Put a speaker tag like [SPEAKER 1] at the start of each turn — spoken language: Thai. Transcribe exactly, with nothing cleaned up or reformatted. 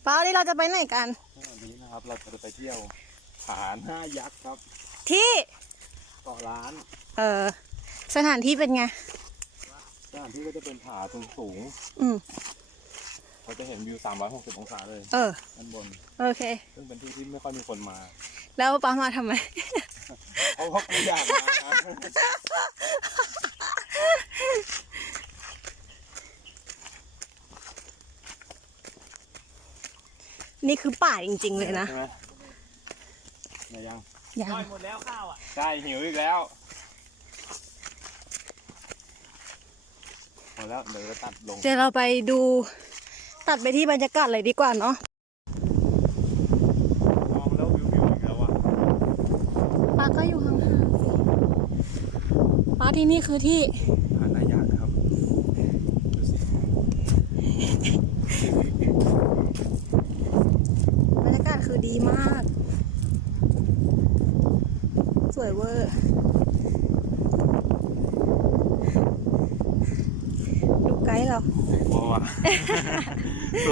[SPEAKER 1] ป้าวันนี้เราจะไปไหนกัน
[SPEAKER 2] วันนี้นะครับเราจะไปเที่ยวผาหน้ายักษ์ครับ
[SPEAKER 1] ที่
[SPEAKER 2] เกาะล้าน
[SPEAKER 1] เออสถานที่เป็นไง
[SPEAKER 2] สถานที่ก็จะเป็นผาสูงสูง
[SPEAKER 1] อืม
[SPEAKER 2] เราจะเห็นวิวสามร้อยหกสิบองศาเลย
[SPEAKER 1] เออ
[SPEAKER 2] ด้านบน
[SPEAKER 1] โอเค
[SPEAKER 2] ซึ่งเป็นที่ที่ไม่ค่อยมีคนมา
[SPEAKER 1] แล้วป้ามาทำไม
[SPEAKER 2] เพราะว่ากูอยากมา
[SPEAKER 1] นี่คือป่าจริงๆเลยนะ
[SPEAKER 2] ใช่ไหมไหนยัง
[SPEAKER 1] ยัง
[SPEAKER 3] หมดแล้วข้าวอ่ะ
[SPEAKER 2] ใช่หิวอีกแล้วหมดแล้วเดี๋ยวเราตัดลง
[SPEAKER 1] เดี๋ยวเราไปดูตัดไปที่บรรยากาศเลยดีกว่าเนาะ
[SPEAKER 2] มองแล้ววิววิวอีกแล้วอ่ะ
[SPEAKER 1] ป้าก็อยู่ห่างๆสิป้าที่นี่คือที่
[SPEAKER 2] ผาหน้ายักษ์ครับ
[SPEAKER 1] บรรยากาศคือดีมากสวยเวอร์ดูไกด์เรา
[SPEAKER 2] ว้าวส